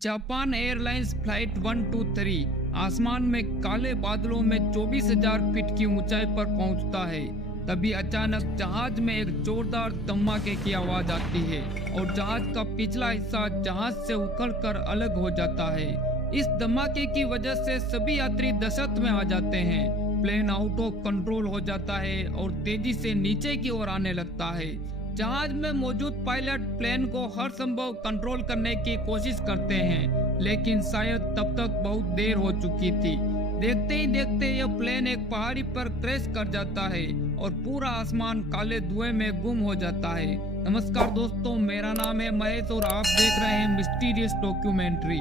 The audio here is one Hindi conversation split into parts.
जापान एयरलाइंस फ्लाइट 123 आसमान में काले बादलों में 24,000 फीट की ऊंचाई पर पहुंचता है। तभी अचानक जहाज में एक जोरदार धमाके की आवाज आती है और जहाज का पिछला हिस्सा जहाज से उखड़कर अलग हो जाता है। इस धमाके की वजह से सभी यात्री दहशत में आ जाते हैं। प्लेन आउट ऑफ कंट्रोल हो जाता है और तेजी से नीचे की ओर आने लगता है। जहाज में मौजूद पायलट प्लेन को हर संभव कंट्रोल करने की कोशिश करते हैं, लेकिन शायद तब तक बहुत देर हो चुकी थी। देखते ही देखते यह प्लेन एक पहाड़ी पर क्रैश कर जाता है और पूरा आसमान काले धुएं में गुम हो जाता है। नमस्कार दोस्तों, मेरा नाम है महेश और आप देख रहे हैं mysterious documentary.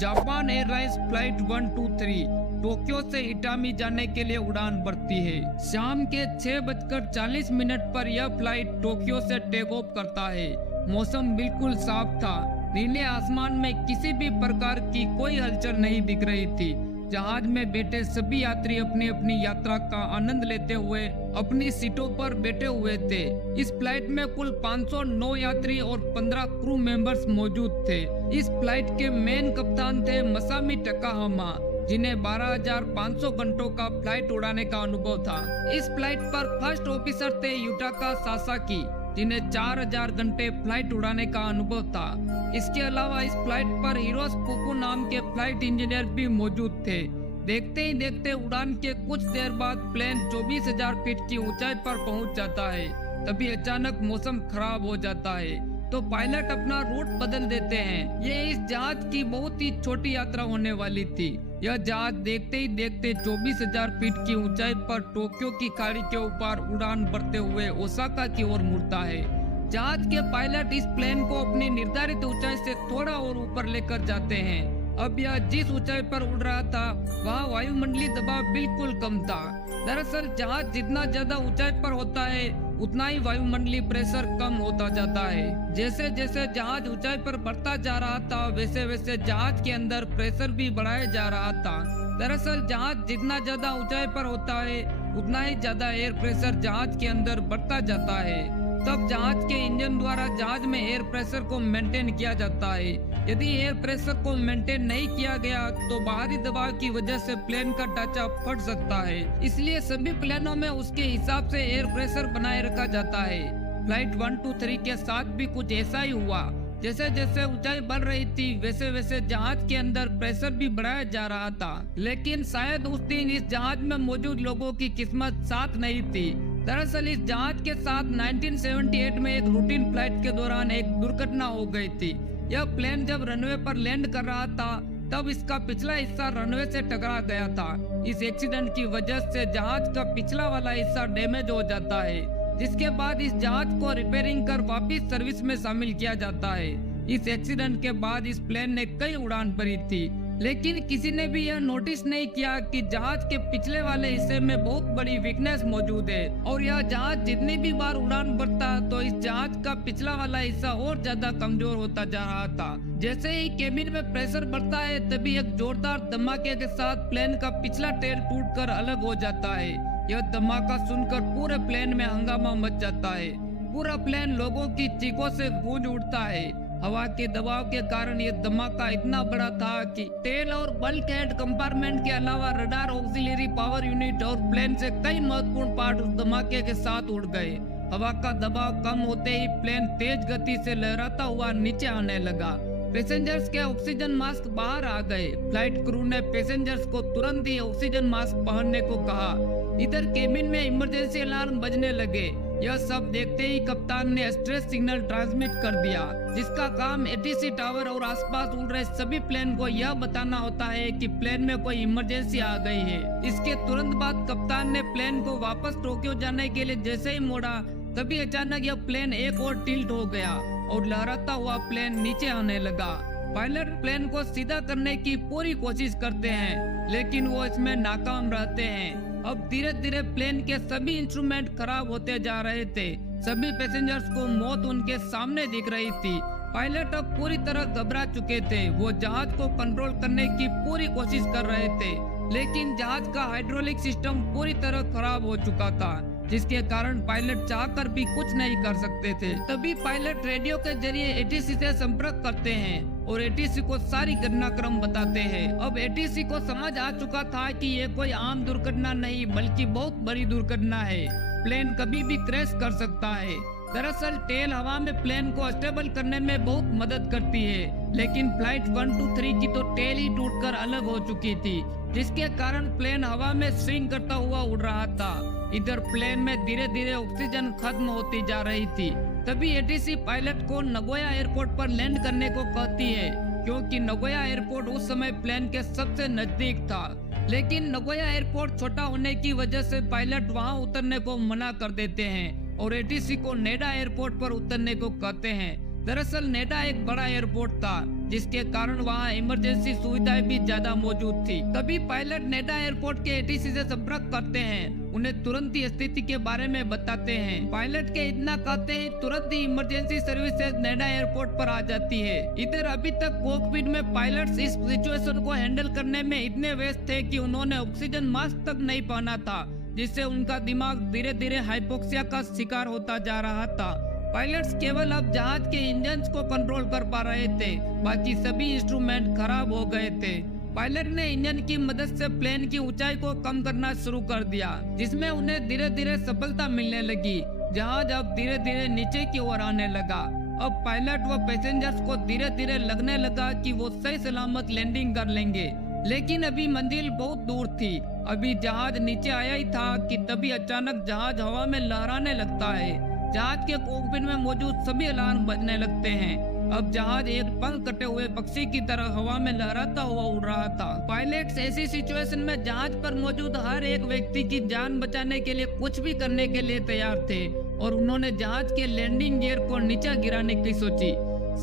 Japan airlines flight 123 Tokyo से इटामी जाने के लिए उड़ान भरती है। शाम के 6:40 पर यह फ्लाइट टोक्यो से टेक ऑफ करता है। मौसम बिल्कुल साफ था। नीले आसमान में किसी भी प्रकार की कोई हलचल नहीं दिख रही थी। जहाज में बैठे सभी यात्री अपनी अपनी यात्रा का आनंद लेते हुए अपनी सीटों पर बैठे हुए थे। इस फ्लाइट में कुल 509 यात्री और 15 क्रू मेंबर्स मौजूद थे। इस फ्लाइट के मेन कप्तान थे मसामी टकाहामा, जिन्हें 12,500 घंटों का फ्लाइट उड़ाने का अनुभव था। इस फ्लाइट पर फर्स्ट ऑफिसर थे युटाका सासाकी, जिन्हें 4,000 घंटे फ्लाइट उड़ाने का अनुभव था। इसके अलावा इस फ्लाइट पर हिरोश फुकू नाम के फ्लाइट इंजीनियर भी मौजूद थे। देखते ही देखते उड़ान के कुछ देर बाद प्लेन 24,000 फीट की ऊंचाई पर पहुंच जाता है। तभी अचानक मौसम खराब हो जाता है तो पायलट अपना रूट बदल देते हैं। ये इस जहाज की बहुत ही छोटी यात्रा होने वाली थी। यह जहाज देखते ही देखते 24,000 फीट की ऊंचाई पर टोक्यो की खाड़ी के ऊपर उड़ान भरते हुए ओसाका की ओर मुड़ता है। जहाज के पायलट इस प्लेन को अपनी निर्धारित ऊंचाई से थोड़ा और ऊपर लेकर जाते हैं। अब यह जिस ऊंचाई पर उड़ रहा था वहाँ वायुमंडलीय दबाव बिल्कुल कम था। दरअसल जहाज जितना ज्यादा ऊंचाई पर होता है उतना ही वायुमंडलीय प्रेशर कम होता जाता है। जैसे जैसे जहाज ऊंचाई पर बढ़ता जा रहा था वैसे वैसे जहाज के अंदर प्रेशर भी बढ़ाया जा रहा था। दरअसल जहाज जितना ज्यादा ऊंचाई पर होता है उतना ही ज्यादा एयर प्रेशर जहाज के अंदर बढ़ता जाता है। तब जहाज के इंजन द्वारा जहाज में एयर प्रेशर को मेंटेन किया जाता है। यदि एयर प्रेशर को मेंटेन नहीं किया गया तो बाहरी दबाव की वजह से प्लेन का ढांचा फट सकता है। इसलिए सभी प्लेनों में उसके हिसाब से एयर प्रेशर बनाए रखा जाता है। फ्लाइट 123 के साथ भी कुछ ऐसा ही हुआ। जैसे जैसे ऊंचाई बढ़ रही थी वैसे वैसे जहाज के अंदर प्रेशर भी बढ़ाया जा रहा था। लेकिन शायद उस दिन इस जहाज में मौजूद लोगों की किस्मत साथ नहीं थी। दरअसल इस जहाज के साथ 1978 में एक रूटीन फ्लाइट के दौरान एक दुर्घटना हो गई थी। यह प्लेन जब रनवे पर लैंड कर रहा था तब इसका पिछला हिस्सा रनवे से टकरा गया था। इस एक्सीडेंट की वजह से जहाज का पिछला वाला हिस्सा डैमेज हो जाता है, जिसके बाद इस जहाज को रिपेयरिंग कर वापस सर्विस में शामिल किया जाता है। इस एक्सीडेंट के बाद इस प्लेन ने कई उड़ान भरी थी, लेकिन किसी ने भी यह नोटिस नहीं किया कि जहाज के पिछले वाले हिस्से में बहुत बड़ी वीकनेस मौजूद है और यह जहाज जितनी भी बार उड़ान भरता तो इस जहाज का पिछला वाला हिस्सा और ज्यादा कमजोर होता जा रहा था। जैसे ही केबिन में प्रेशर बढ़ता है तभी एक जोरदार धमाके के साथ प्लेन का पिछला टायर टूटकर अलग हो जाता है। यह धमाका सुनकर पूरे प्लेन में हंगामा मच जाता है। पूरा प्लेन लोगों की चीखों से गूंज उठता है। हवा के दबाव के कारण यह धमाका इतना बड़ा था कि टेल और बल्क हेड कंपार्टमेंट के अलावा रडार, ऑक्सिलरी पावर यूनिट और प्लेन से कई महत्वपूर्ण पार्ट उस धमाके के साथ उड़ गए। हवा का दबाव कम होते ही प्लेन तेज गति से लहराता हुआ नीचे आने लगा। पैसेंजर्स के ऑक्सीजन मास्क बाहर आ गए। फ्लाइट क्रू ने पैसेंजर्स को तुरंत ही ऑक्सीजन मास्क पहनने को कहा। इधर केबिन में इमरजेंसी अलार्म बजने लगे। यह सब देखते ही कप्तान ने स्ट्रेस सिग्नल ट्रांसमिट कर दिया, जिसका काम एटीसी टावर और आसपास उड़ रहे सभी प्लेन को यह बताना होता है कि प्लेन में कोई इमरजेंसी आ गई है। इसके तुरंत बाद कप्तान ने प्लेन को वापस टोक्यो जाने के लिए जैसे ही मोड़ा तभी अचानक यह प्लेन एक और टिल्ट हो गया और लहराता हुआ प्लेन नीचे आने लगा। पायलट प्लेन को सीधा करने की पूरी कोशिश करते हैं, लेकिन वो इसमें नाकाम रहते हैं। अब धीरे धीरे प्लेन के सभी इंस्ट्रूमेंट खराब होते जा रहे थे। सभी पैसेंजर्स को मौत उनके सामने दिख रही थी। पायलट अब पूरी तरह घबरा चुके थे। वो जहाज को कंट्रोल करने की पूरी कोशिश कर रहे थे, लेकिन जहाज का हाइड्रोलिक सिस्टम पूरी तरह खराब हो चुका था। जिसके कारण पायलट चाहकर भी कुछ नहीं कर सकते थे। तभी पायलट रेडियो के जरिए एटीसी से संपर्क करते हैं और एटीसी को सारी घटनाक्रम बताते हैं। अब एटीसी को समझ आ चुका था कि ये कोई आम दुर्घटना नहीं बल्कि बहुत बड़ी दुर्घटना है। प्लेन कभी भी क्रैश कर सकता है। दरअसल टेल हवा में प्लेन को स्टेबल करने में बहुत मदद करती है, लेकिन फ्लाइट 123 की तो टेल ही टूटकर अलग हो चुकी थी, जिसके कारण प्लेन हवा में स्विंग करता हुआ उड़ रहा था। इधर प्लेन में धीरे धीरे ऑक्सीजन खत्म होती जा रही थी। तभी एटीसी पायलट को नगोया एयरपोर्ट पर लैंड करने को कहती है, क्योंकि नगोया एयरपोर्ट उस समय प्लेन के सबसे नजदीक था। लेकिन नगोया एयरपोर्ट छोटा होने की वजह से पायलट वहां उतरने को मना कर देते हैं और एटीसी को नेडा एयरपोर्ट पर उतरने को कहते हैं। दरअसल नेडा एक बड़ा एयरपोर्ट था, जिसके कारण वहां इमरजेंसी सुविधाएं भी ज्यादा मौजूद थी। तभी पायलट नेडा एयरपोर्ट के एटीसी से संपर्क करते हैं, उन्हें तुरंत ही स्थिति के बारे में बताते हैं। पायलट के इतना कहते ही तुरंत ही इमरजेंसी सर्विसेज नेडा एयरपोर्ट पर आ जाती है। इधर अभी तक कॉकपिट में पायलट्स इस सिचुएशन को हैंडल करने में इतने व्यस्त थे कि उन्होंने ऑक्सीजन मास्क तक नहीं पहना था, जिससे उनका दिमाग धीरे धीरे हाइपोक्सिया का शिकार होता जा रहा था। पायलट्स केवल अब जहाज के इंजन्स को कंट्रोल कर पा रहे थे, बाकी सभी इंस्ट्रूमेंट खराब हो गए थे। पायलट ने इंजन की मदद से प्लेन की ऊंचाई को कम करना शुरू कर दिया, जिसमें उन्हें धीरे धीरे सफलता मिलने लगी। जहाज अब धीरे धीरे नीचे की ओर आने लगा। अब पायलट व पैसेंजर्स को धीरे धीरे लगने लगा कि वो सही सलामत लैंडिंग कर लेंगे, लेकिन अभी मंजिल बहुत दूर थी। अभी जहाज नीचे आया ही था कि तभी अचानक जहाज हवा में लहराने लगता है। जहाज के कॉकपिट में मौजूद सभी अलार्म बजने लगते हैं। अब जहाज एक पंख कटे हुए पक्षी की तरह हवा में लहराता हुआ उड़ रहा था। पायलट्स ऐसी सिचुएशन में जहाज पर मौजूद हर एक व्यक्ति की जान बचाने के लिए कुछ भी करने के लिए तैयार थे और उन्होंने जहाज के लैंडिंग गियर को नीचे गिराने की सोची।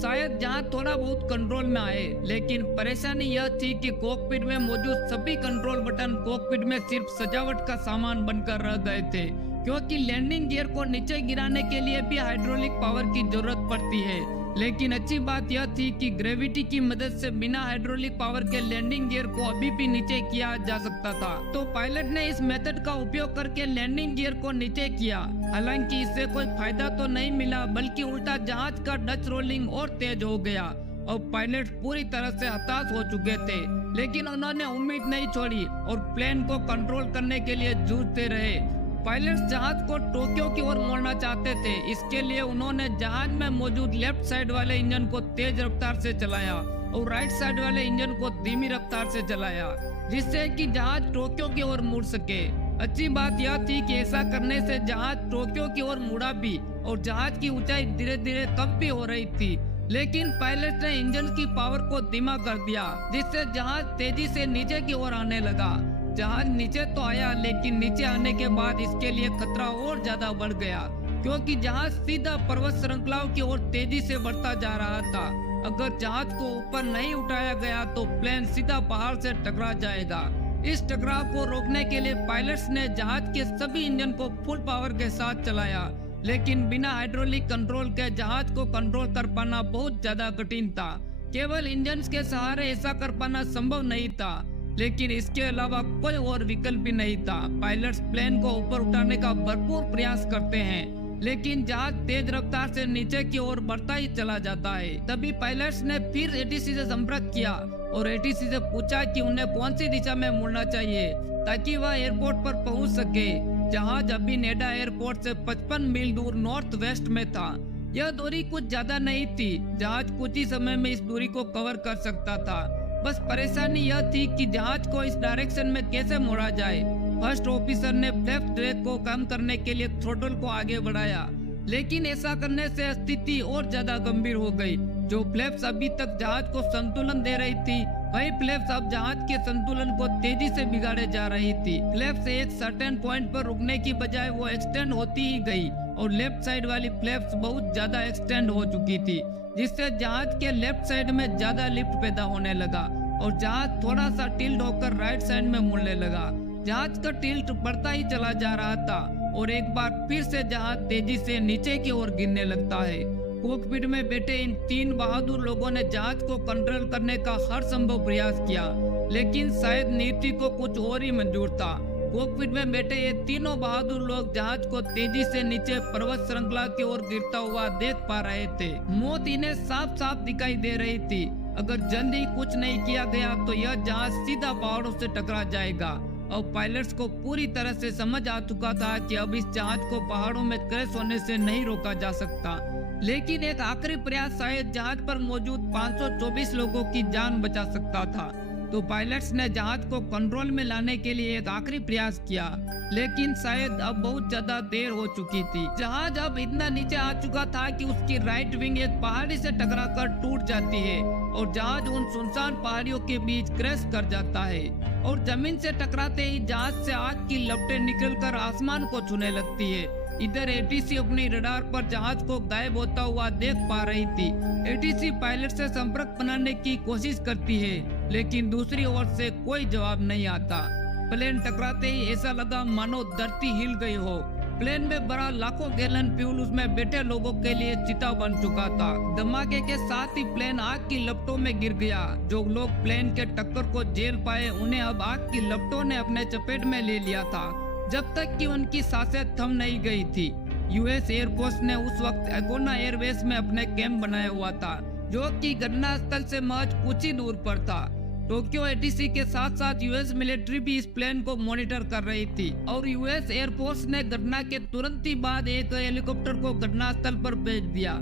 शायद जहाज थोड़ा बहुत कंट्रोल में आए, लेकिन परेशानी यह थी कि कॉकपिट में मौजूद सभी कंट्रोल बटन कॉकपिट में सिर्फ सजावट का सामान बनकर रह गए थे, क्योंकि लैंडिंग गियर को नीचे गिराने के लिए भी हाइड्रोलिक पावर की जरूरत पड़ती है। लेकिन अच्छी बात यह थी कि ग्रेविटी की मदद से बिना हाइड्रोलिक पावर के लैंडिंग गियर को अभी भी नीचे किया जा सकता था। तो पायलट ने इस मेथड का उपयोग करके लैंडिंग गियर को नीचे किया। हालांकि इससे कोई फायदा तो नहीं मिला, बल्कि उल्टा जहाज का डच रोलिंग और तेज हो गया। अब पायलट पूरी तरह से हताश हो चुके थे, लेकिन उन्होंने उम्मीद नहीं छोड़ी और प्लेन को कंट्रोल करने के लिए जूझते रहे। पायलट्स जहाज को टोक्यो की ओर मोड़ना चाहते थे। इसके लिए उन्होंने जहाज में मौजूद लेफ्ट साइड वाले इंजन को तेज रफ्तार से चलाया और राइट साइड वाले इंजन को धीमी रफ्तार से चलाया, जिससे कि जहाज टोक्यो की ओर मुड़ सके। अच्छी बात यह थी कि ऐसा करने से जहाज टोक्यो की ओर मुड़ा भी और जहाज की ऊंचाई धीरे धीरे कम भी हो रही थी। लेकिन पायलट ने इंजन की पावर को धीमा कर दिया, जिससे जहाज तेजी से नीचे की ओर आने लगा। जहाज नीचे तो आया, लेकिन नीचे आने के बाद इसके लिए खतरा और ज्यादा बढ़ गया, क्योंकि जहाज सीधा पर्वत श्रृंखलाओं की ओर तेजी से बढ़ता जा रहा था। अगर जहाज को ऊपर नहीं उठाया गया तो प्लेन सीधा पहाड़ से टकरा जाएगा। इस टकराव को रोकने के लिए पायलट्स ने जहाज के सभी इंजन को फुल पावर के साथ चलाया, लेकिन बिना हाइड्रोलिक कंट्रोल के जहाज को कंट्रोल कर पाना बहुत ज्यादा कठिन था। केवल इंजन के सहारे ऐसा कर पाना संभव नहीं था, लेकिन इसके अलावा कोई और विकल्प भी नहीं था। पायलट्स प्लेन को ऊपर उठाने का भरपूर प्रयास करते हैं, लेकिन जहाज तेज रफ्तार से नीचे की ओर बढ़ता ही चला जाता है। तभी पायलट्स ने फिर एटीसी से संपर्क किया और एटीसी से पूछा कि उन्हें कौन सी दिशा में मुड़ना चाहिए ताकि वह एयरपोर्ट पर पहुंच सके। जहाज अभी नेडा एयरपोर्ट से 55 मील दूर नॉर्थ वेस्ट में था। यह दूरी कुछ ज्यादा नहीं थी, जहाज कुछ ही समय में इस दूरी को कवर कर सकता था। बस परेशानी यह थी कि जहाज को इस डायरेक्शन में कैसे मोड़ा जाए। फर्स्ट ऑफिसर ने फ्लैप्स ड्रैग को कम करने के लिए थ्रोटल को आगे बढ़ाया, लेकिन ऐसा करने से स्थिति और ज्यादा गंभीर हो गई। जो फ्लैप्स अभी तक जहाज को संतुलन दे रही थी, वही फ्लैप्स अब जहाज के संतुलन को तेजी से बिगाड़े जा रही थी। फ्लैप्स एक सर्टेन पॉइंट पर रुकने की बजाय वो एक्सटेंड होती ही गई और लेफ्ट साइड वाली फ्लैप्स बहुत ज्यादा एक्सटेंड हो चुकी थी, जिससे जहाज के लेफ्ट साइड में ज्यादा लिफ्ट पैदा होने लगा और जहाज थोड़ा सा टिल्ट होकर राइट साइड में मुड़ने लगा। जहाज का टिल्ट बढ़ता ही चला जा रहा था और एक बार फिर से जहाज तेजी से नीचे की ओर गिरने लगता है। कॉकपिट में बैठे इन 3 बहादुर लोगों ने जहाज को कंट्रोल करने का हर संभव प्रयास किया, लेकिन शायद नीति को कुछ और ही मंजूर था। कॉकपिट में बैठे ये तीनों बहादुर लोग जहाज को तेजी से नीचे पर्वत श्रृंखला की ओर गिरता हुआ देख पा रहे थे। मौत इन्हें साफ साफ दिखाई दे रही थी। अगर जल्दी कुछ नहीं किया गया तो यह जहाज सीधा पहाड़ों से टकरा जाएगा। और पायलट्स को पूरी तरह से समझ आ चुका था कि अब इस जहाज को पहाड़ों में क्रैश होने से नहीं रोका जा सकता। लेकिन एक आखिरी प्रयास शायद जहाज पर मौजूद 524 लोगों की जान बचा सकता था। तो पायलट्स ने जहाज को कंट्रोल में लाने के लिए एक आखिरी प्रयास किया, लेकिन शायद अब बहुत ज्यादा देर हो चुकी थी। जहाज अब इतना नीचे आ चुका था कि उसकी राइट विंग एक पहाड़ी से टकराकर टूट जाती है और जहाज उन सुनसान पहाड़ियों के बीच क्रैश कर जाता है। और जमीन से टकराते ही जहाज से आग की लपटें निकलकर आसमान को छूने लगती है। इधर एटीसी अपनी रडार पर जहाज को गायब होता हुआ देख पा रही थी। एटीसी पायलट से संपर्क बनाने की कोशिश करती है, लेकिन दूसरी ओर से कोई जवाब नहीं आता। प्लेन टकराते ही ऐसा लगा मानो धरती हिल गई हो। प्लेन में भरा लाखों गैलन फ्यूल उसमें बैठे लोगों के लिए चिता बन चुका था। धमाके के साथ ही प्लेन आग की लपटों में गिर गया। जो लोग प्लेन के टक्कर को झेल पाए उन्हें अब आग की लपटों ने अपने चपेट में ले लिया था, जब तक कि उनकी सांसें थम नहीं गई थी। यूएस एयरफोर्स ने उस वक्त एगोना एयरवेस में अपने कैंप बनाया हुआ था, जो कि घटना स्थल से महज कुछ ही दूर पर था। टोक्यो एटीसी के साथ साथ यूएस मिलिट्री भी इस प्लेन को मॉनिटर कर रही थी और यूएस एयरफोर्स ने घटना के तुरंत ही बाद एक हेलीकॉप्टर को घटना स्थल पर भेज दिया।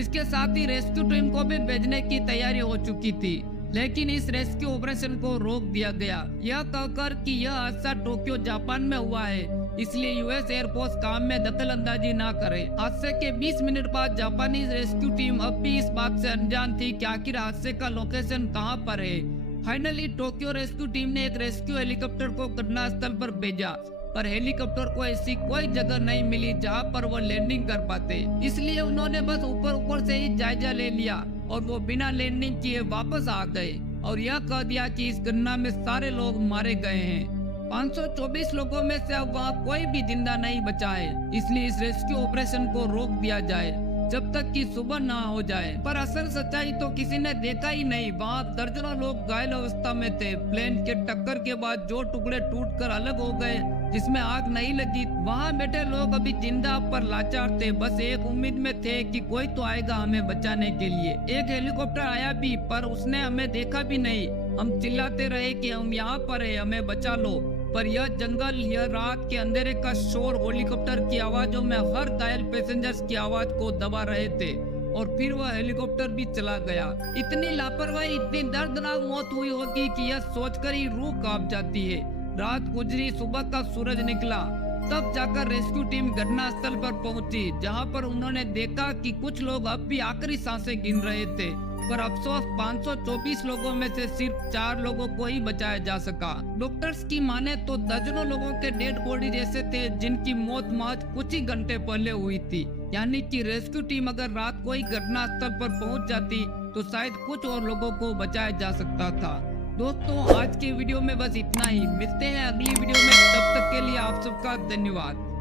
इसके साथ ही रेस्क्यू टीम को भी भेजने की तैयारी हो चुकी थी, लेकिन इस रेस्क्यू ऑपरेशन को रोक दिया गया, यह कहकर कि यह हादसा टोक्यो जापान में हुआ है, इसलिए यूएस एयरफोर्स काम में दखल अंदाजी न करे। हादसे के 20 मिनट बाद जापानी रेस्क्यू टीम अब भी इस बात से अनजान थी कि आखिर हादसे का लोकेशन कहां पर है। फाइनली टोक्यो रेस्क्यू टीम ने एक रेस्क्यू हेलीकॉप्टर को घटना स्थल पर भेजा, पर हेलीकॉप्टर को ऐसी कोई जगह नहीं मिली जहां पर वो लैंडिंग कर पाते। इसलिए उन्होंने बस ऊपर से ही जायजा ले लिया और वो बिना लैंडिंग किए वापस आ गए और यह कह दिया कि इस घटना में सारे लोग मारे गए हैं। 524 लोगों में से अब वहाँ कोई भी जिंदा नहीं बचा है, इसलिए इस रेस्क्यू ऑपरेशन को रोक दिया जाए जब तक कि सुबह ना हो जाए। पर असल सच्चाई तो किसी ने देखा ही नहीं। वहाँ दर्जनों लोग घायल अवस्था में थे। प्लेन के टक्कर के बाद जो टुकड़े टूटकर अलग हो गए, जिसमें आग नहीं लगी, वहाँ बैठे लोग अभी जिंदा पर लाचार थे। बस एक उम्मीद में थे कि कोई तो आएगा हमें बचाने के लिए। एक हेलीकॉप्टर आया भी, पर उसने हमें देखा भी नहीं। हम चिल्लाते रहे कि हम यहाँ पर है, हमें बचा लो, पर यह जंगल, यह रात के अंधेरे का शोर, हेलीकॉप्टर की आवाजों में हर घायल पैसेंजर्स की आवाज को दबा रहे थे। और फिर वह हेलीकॉप्टर भी चला गया। इतनी लापरवाही, इतनी दर्दनाक मौत हुई होगी कि यह सोचकर ही रूह कांप जाती है। रात गुजरी, सुबह का सूरज निकला, तब जाकर रेस्क्यू टीम घटना स्थल पर पहुंची, जहां पर उन्होंने देखा कि कुछ लोग अब भी आखिरी सांसें गिन रहे थे। पर अफसोस 524 लोगों में से सिर्फ 4 लोगों को ही बचाया जा सका। डॉक्टर्स की माने तो दर्जनों लोगों के डेड बॉडी जैसे थे जिनकी मौत महज कुछ ही घंटे पहले हुई थी। यानी कि रेस्क्यू टीम अगर रात को ही घटना स्थल पर पहुंच जाती तो शायद कुछ और लोगों को बचाया जा सकता था। दोस्तों, आज के वीडियो में बस इतना ही। मिलते हैं अगली वीडियो में, तब तक के लिए आप सबका धन्यवाद।